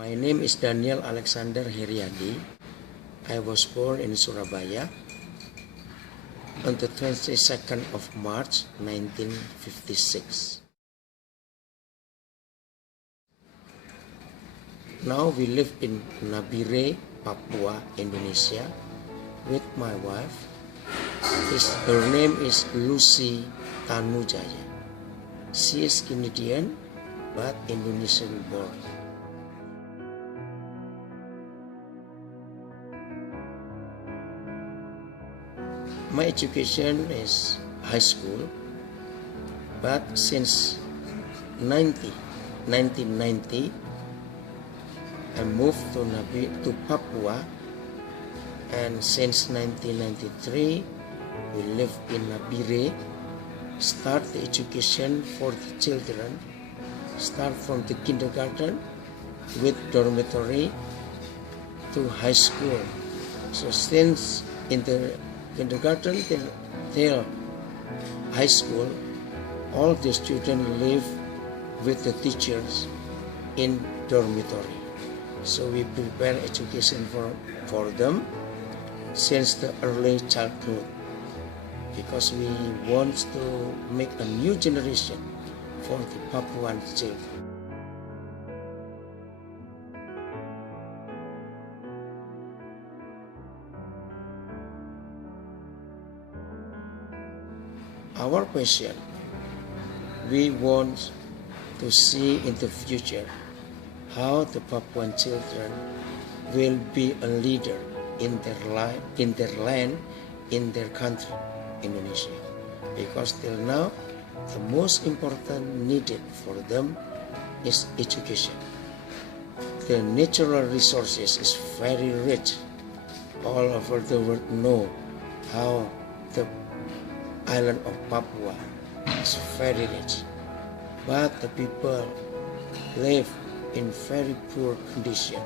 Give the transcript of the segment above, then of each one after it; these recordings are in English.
My name is Daniel Alexander Heriadi. I was born in Surabaya on the 22nd of March 1956. Now we live in Nabire, Papua, Indonesia with my wife. Her name is Lucy Tanujaya. She is Canadian but Indonesian born. My education is high school, but since 1990, I moved to Papua, and since 1993, we live in Nabire. Start the education for the children, start from the kindergarten with dormitory to high school. So since in the kindergarten till high school, all the students live with the teachers in dormitory. So we prepare education for them since the early childhood, because we want to make a new generation for the Papuan children. Our passion, we want to see in the future how the Papuan children will be a leader in their life, in their land, in their country, Indonesia. Because till now, the most important needed for them is education. The natural resources is very rich. All over the world know how the island of Papua is very rich, but the people live in very poor condition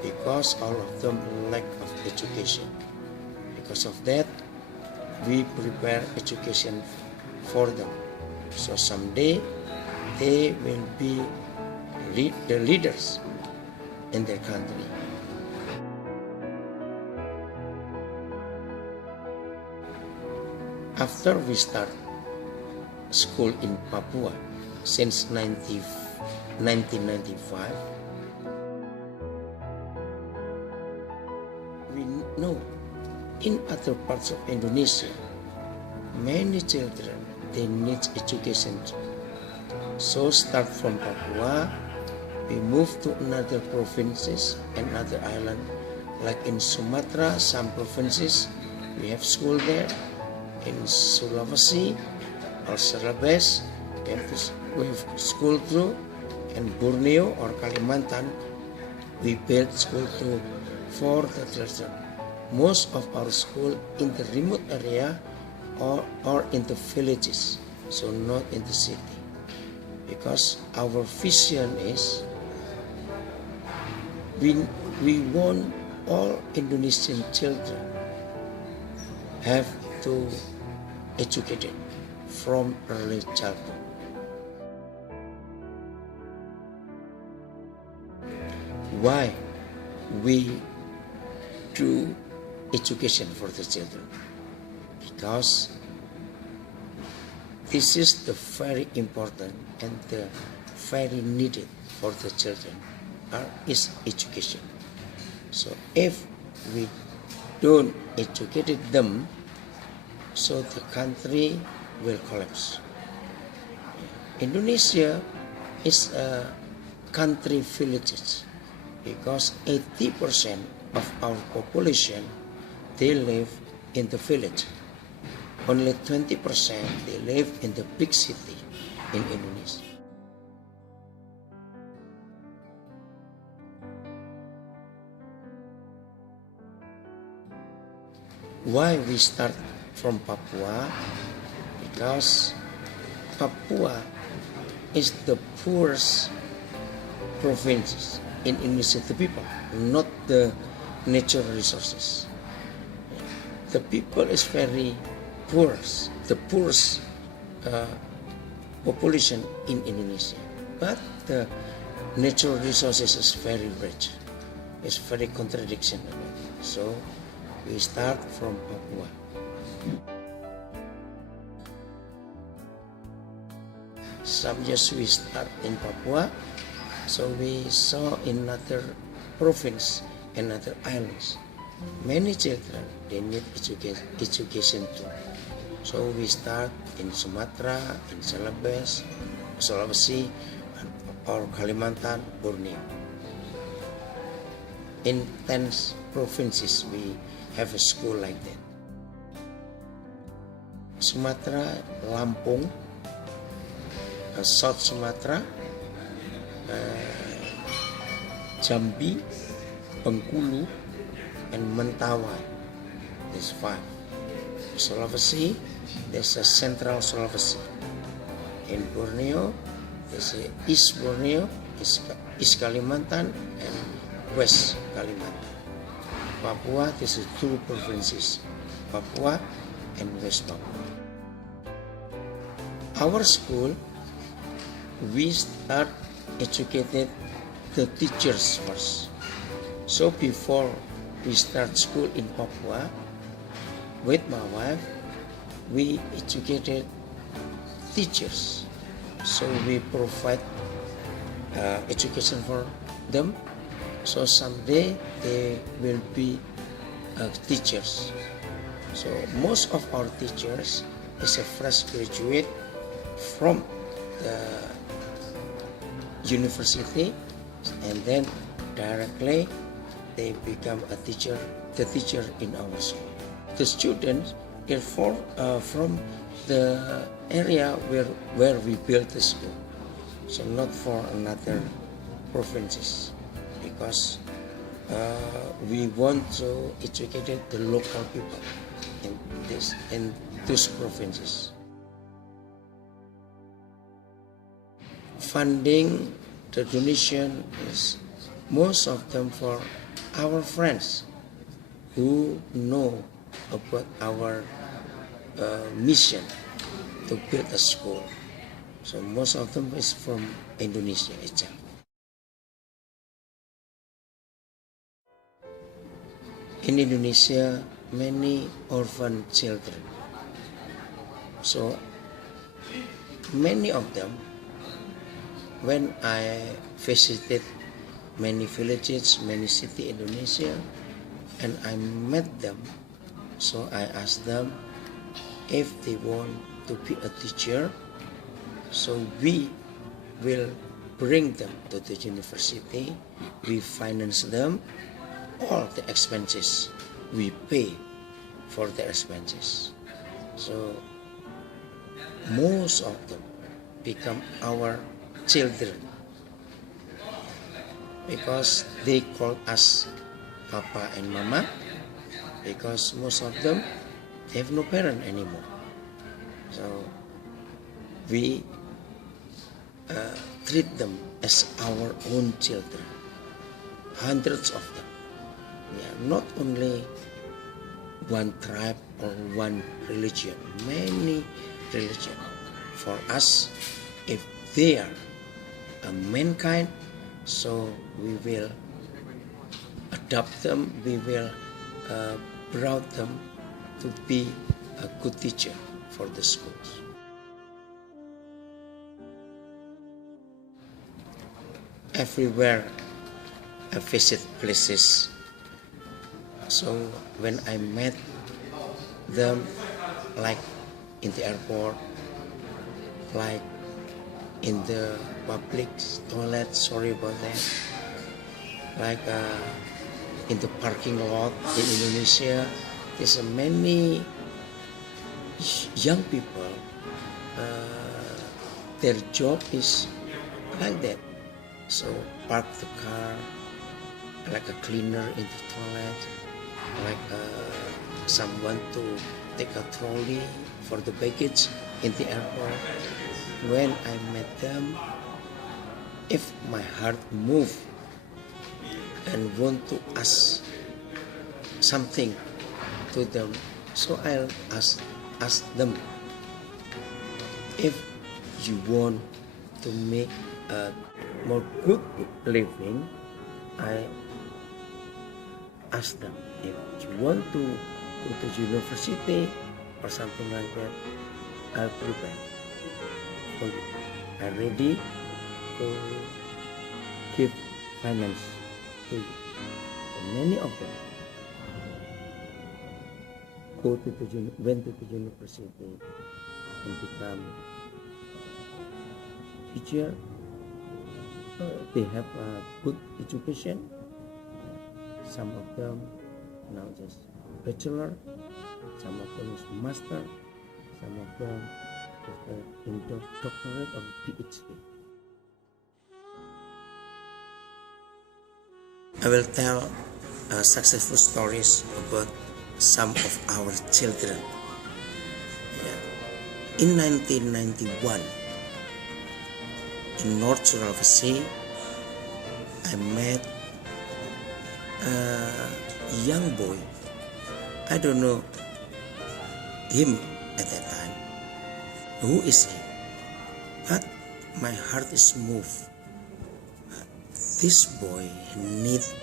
because all of them lack of education. Because of that, we prepare education for them, so someday they will be the leaders in their country. After we start school in Papua since 1995, we know in other parts of Indonesia, many children, they need education. So start from Papua, we move to another provinces and other island. Like in Sumatera, some provinces, we have school there. In Sulawesi or Sulawesi, we have school through. In Borneo or Kalimantan, we build school through for the children. Most of our school in the remote area or in the villages, so not in the city. Because our vision is we want all Indonesian children have to educated from early childhood. Why we do education for the children? Because this is the very important and the very needed for the children is education. So if we don't educate them, so the country will collapse. Indonesia is a country villages because 80% of our population, they live in the village. Only 20% they live in the big city in Indonesia. Why we start from Papua? Because Papua is the poorest province in Indonesia, the people, not the natural resources. The people is very poor, the poorest population in Indonesia. But the natural resources is very rich. It's very contradiction. So we start from Papua. Some years we start in Papua, so we saw in other province and other islands. Many children, they need education too. So we start in Sumatera, in Sulawesi, or Kalimantan, Borneo. In 10 provinces, we have a school like that. Sumatera, Lampung, South Sumatra, Jambi, Bengkulu, and Mentawai. There's 5. Sulawesi, there's a Central Sulawesi. In Borneo, there's a East Borneo, East Kalimantan, and West Kalimantan. Papua, this is 2 provinces, Papua and West Papua. Our school, we start educated the teachers first. So before we start school in Papua, with my wife, we educated teachers. So we provide education for them. So someday they will be teachers. So most of our teachers is a fresh graduate from the university, and then directly they become the teacher in our school. The students are from the area where we built the school, so not for another provinces, because we want to educate the local people in those provinces. Funding, the donation is most of them for our friends who know about our mission to build a school. So most of them is from Indonesia itself. In Indonesia, many orphan children. So many of them, when I visited many villages, many cities in Indonesia, and I met them, so I asked them if they want to be a teacher, so we will bring them to the university, we finance them, all the expenses, we pay for their expenses. So most of them become our children, because they call us Papa and Mama, because most of them they have no parent anymore. So we treat them as our own children, hundreds of them. Yeah, not only one tribe or one religion, many religions. For us, if they are a mankind, so we will adopt them, we will brought them to be a good teacher for the schools. Everywhere I visit places, so when I met them, like in the airport, like in the public toilet, sorry about that, like in the parking lot in Indonesia, there's many young people, their job is like that. So park the car, like a cleaner in the toilet, like someone to take a trolley for the baggage in the airport. When I met them, if my heart moved and want to ask something to them, so I'll ask them, if you want to make a more good living, I ask them if you want to go to university or something like that, I'll prepare for you. I'm ready to give finance to you. And many of them went to the university and become teacher. They have a good education. Some of them now just bachelor, some of them is master, some of them in doctorate or PhD. I will tell successful stories about some of our children. In 1991, in North Sulawesi, I met a young boy. I don't know him at that time. Who is he? But my heart is moved. This boy needs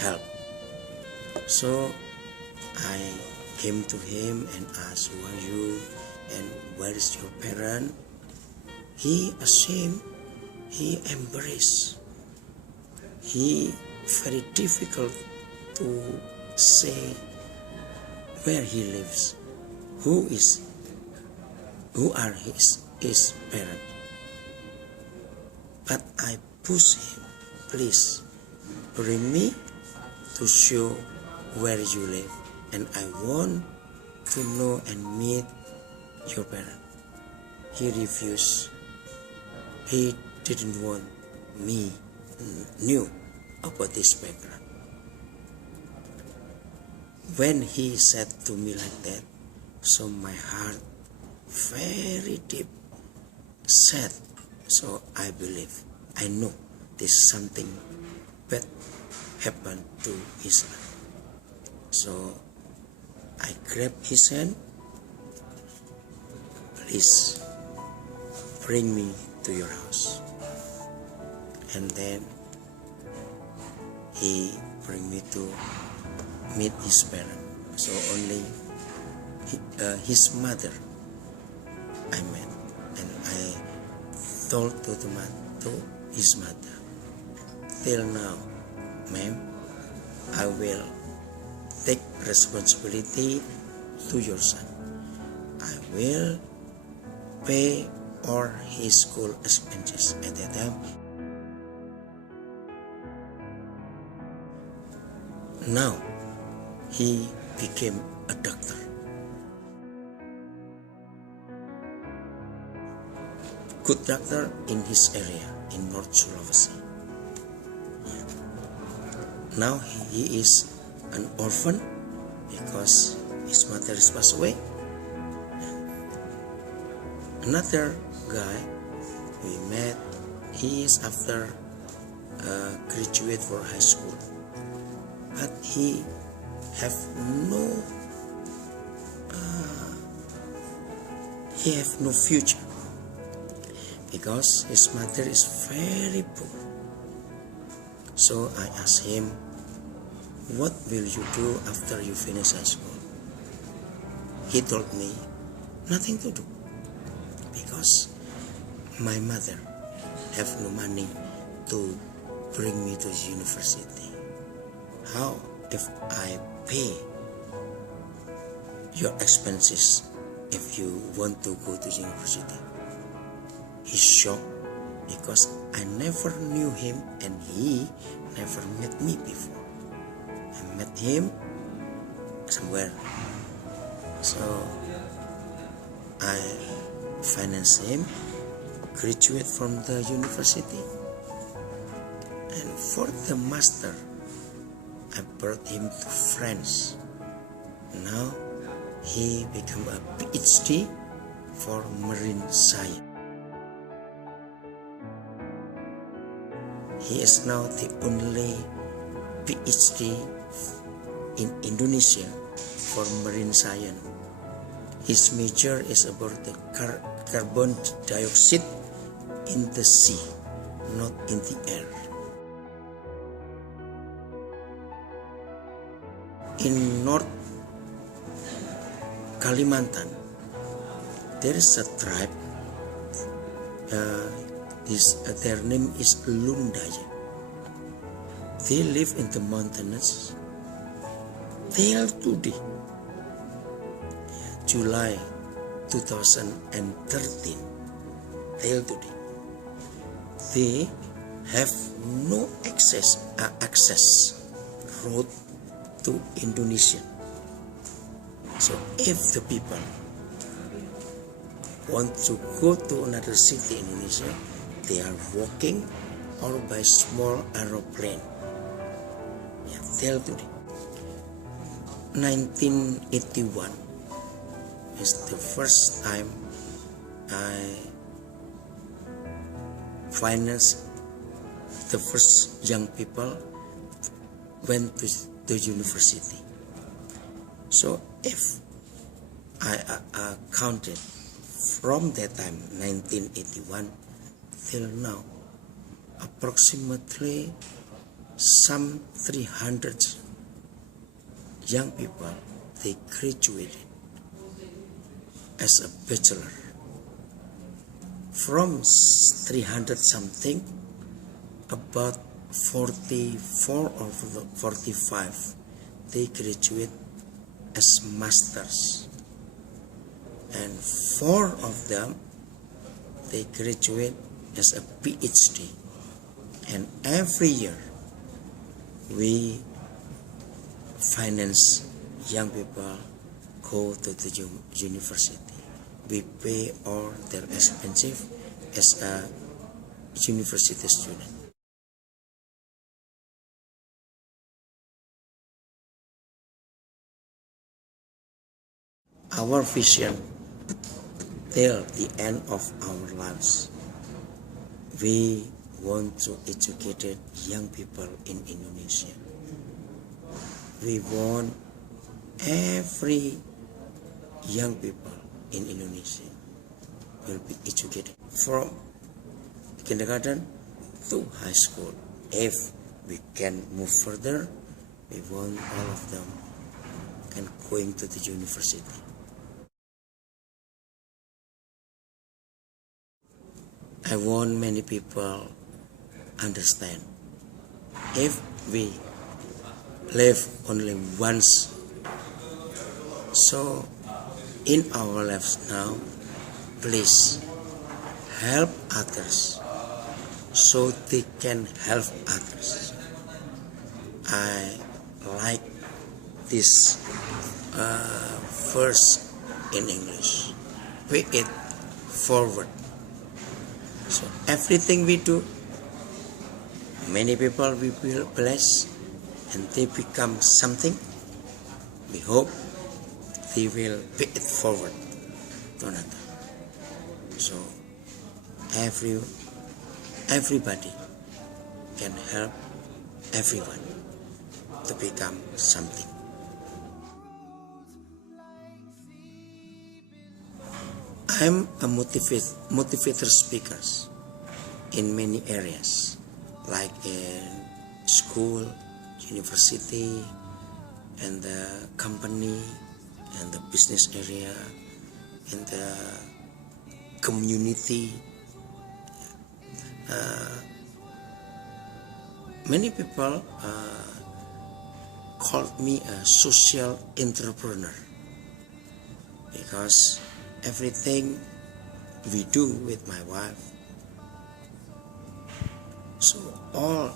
help. So I came to him and asked, who are you and where is your parent? He ashamed, he embarrassed. He very difficult to say where he lives, who are his parents. But I push him, please bring me to show where you live, and I want to know and meet your parents. He refused. He didn't want me knew about his background. When he said to me like that, so my heart very deep sad. So I believe, I know there's something bad happened to his life. So I grabbed his hand, please bring me to your house. And then he bring me to meet his parents. So only his mother I met, and I told to his mother, till now, ma'am, I will take responsibility to your son. I will pay all his school expenses. At that time, now he became a doctor. Good doctor in his area in North Sulawesi. Now he is an orphan because his mother is passed away. Another guy we met, he is after graduate for high school, but he have no future because his mother is very poor. So I asked him, what will you do after you finish high school? He told me, nothing to do, because my mother have no money to bring me to university. How if I pay your expenses if you want to go to university? He's shocked because I never knew him and he never met me before. I met him somewhere. So I financed him, graduate from the university. And for the master, I brought him to France. Now he became a PhD for marine science. He is now the only PhD in Indonesia for marine science. His major is about the carbon dioxide in the sea. not in the air. In North Kalimantan, there is a tribe. Their name is Widjaja. They live in the mountains. Till today, July 2013, till today, they have no access road to Indonesia. So if the people want to go to another city in Indonesia, they are walking or by small aeroplane. Till today. 1981 is the first time I financed the first young people went to the university. So if I counted from that time, 1981 till now, approximately some 300 young people, they graduated as a bachelor. From 300 something, about 44 or 45, they graduate as masters. And 4 of them, they graduate as a PhD. And every year, we finance young people go to the university. We pay all their expenses as a university student. Our vision till the end of our lives, we want to educate young people in Indonesia. We want every young people in Indonesia will be educated from kindergarten to high school. If we can move further, we want all of them can going to the university. I want many people understand, if we live only once, so in our lives now, please help others so they can help others. I like this verse in English. Pay it forward. So everything we do, many people we will bless and they become something. We hope they will pay it forward to another. So everybody can help everyone to become something. I'm a motivator speaker in many areas, like in school, university, and the company, and the business area, and the community. Many people called me a social entrepreneur because everything we do with my wife, so all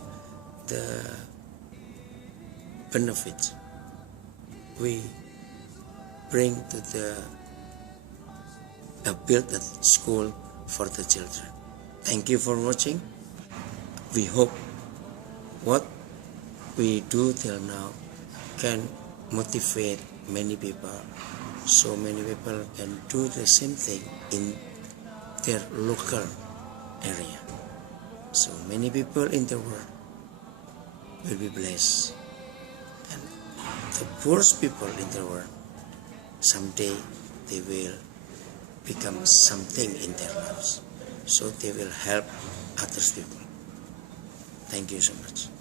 the benefits we bring to build a school for the children. Thank you for watching. We hope what we do till now can motivate many people, so many people can do the same thing in their local area. So many people in the world will be blessed, and the poorest people in the world, someday they will become something in their lives, so they will help other people. Thank you so much.